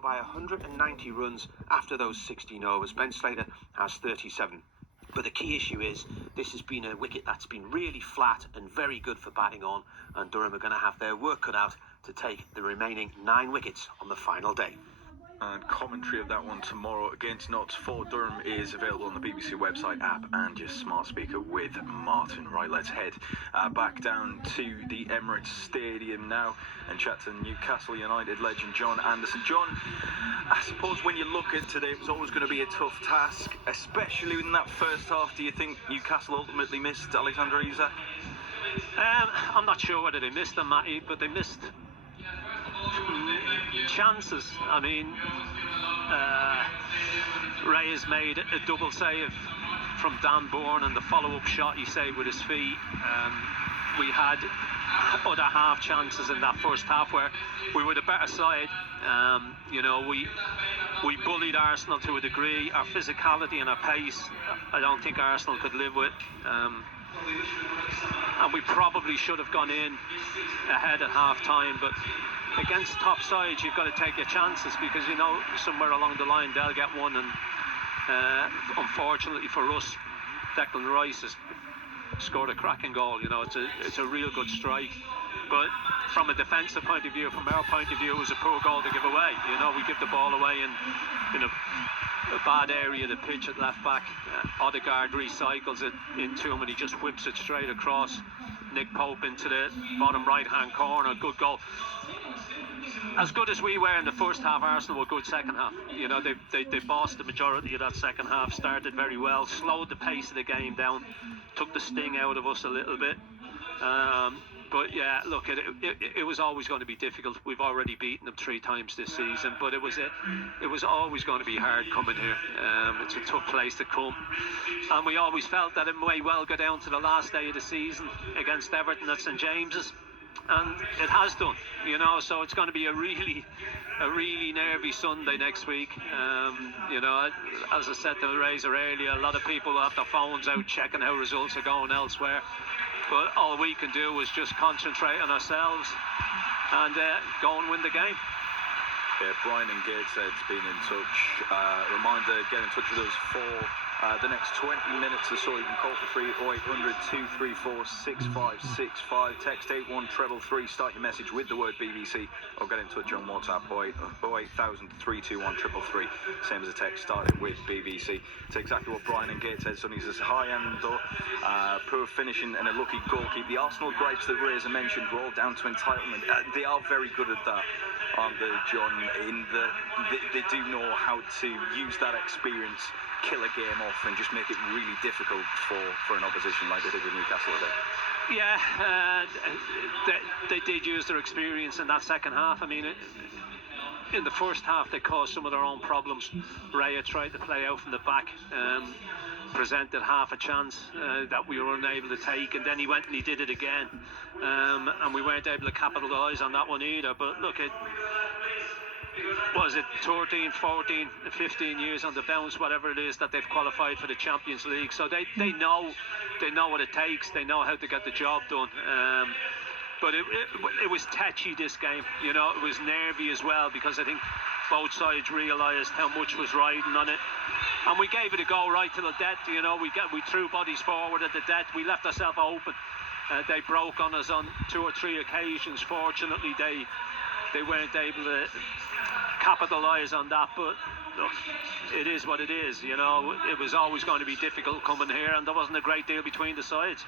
trail by 190 runs after those 16 overs. Ben Slater has 37. But the key issue is this has been a wicket that's been really flat and very good for batting on, and Durham are going to have their work cut out to take the remaining 9 wickets on the final day. And commentary of that one tomorrow against Notts for Durham is available on the BBC website app and your smart speaker with Martin. Right, let's head back down to the Emirates Stadium now and chat to Newcastle United legend John Anderson. John, I suppose when you look at today, it was always going to be a tough task, especially in that first half. Do you think Newcastle ultimately missed Alexander Isak? I'm not sure whether they missed them, Matty, but they missed chances. I mean, Ray has made a double save from Dan Bourne, and the follow-up shot he saved with his feet. We had other half chances in that first half where we were the better side. You know, we bullied Arsenal to a degree. Our physicality and our pace, I don't think Arsenal could live with. And we probably should have gone in ahead at half-time, but against top sides you've got to take your chances, because you know somewhere along the line they'll get one, and unfortunately for us, Declan Rice has scored a cracking goal. You know, it's a real good strike, but from a defensive point of view, from our point of view, it was a poor goal to give away. You know, we give the ball away in a bad area of the pitch at left back. Odegaard recycles it into him and he just whips it straight across. Nick Pope into the bottom right hand corner. Good goal. As good as we were in the first half, Arsenal were good second half. You know, they bossed the majority of that second half, started very well, slowed the pace of the game down, took the sting out of us a little bit. But yeah, look, it was always going to be difficult. We've already beaten them 3 times this season, but it was always going to be hard coming here. It's a tough place to come, and we always felt that it may well go down to the last day of the season against Everton at St James's, and it has done. You know, so it's going to be a really nervy Sunday next week. You know, as I said to the Razor earlier, a lot of people have their phones out checking how results are going elsewhere. But all we can do is just concentrate on ourselves and go and win the game. Yeah, Brian and Gateshead's been in touch. Reminder, get in touch with us for the next 20 minutes or so. You can call for free 0800 234 6565. Text 81333. Start your message with the word BBC, or get in touch on WhatsApp 08000 321 333. Same as a text started with BBC. It's exactly what Brian and Gateshead done. He's a high-end though, poor finishing and a lucky goalkeeper. The Arsenal gripes that Razor mentioned were all down to entitlement. They are very good at that, aren't they, John? They do know how to use that experience, kill a game off, and just make it really difficult for an opposition like they did with Newcastle today. Yeah, they did use their experience in that second half. I mean, in the first half they caused some of their own problems. Raya tried to play out from the back, presented half a chance that we were unable to take, and then he went and he did it again, and we weren't able to capitalise on that one either. But look, was it 13, 14, 15 years on the bounce, whatever it is, that they've qualified for the Champions League, so they know what it takes. They know how to get the job done. But it was touchy, this game. You know, it was nervy as well, because I think both sides realised how much was riding on it, and we gave it a go right to the death. You know, we threw bodies forward at the death. We left ourselves open. They broke on us on 2 or 3 occasions. Fortunately, they weren't able to capitalise on that, but look, it is what it is. You know, it was always going to be difficult coming here, and there wasn't a great deal between the sides.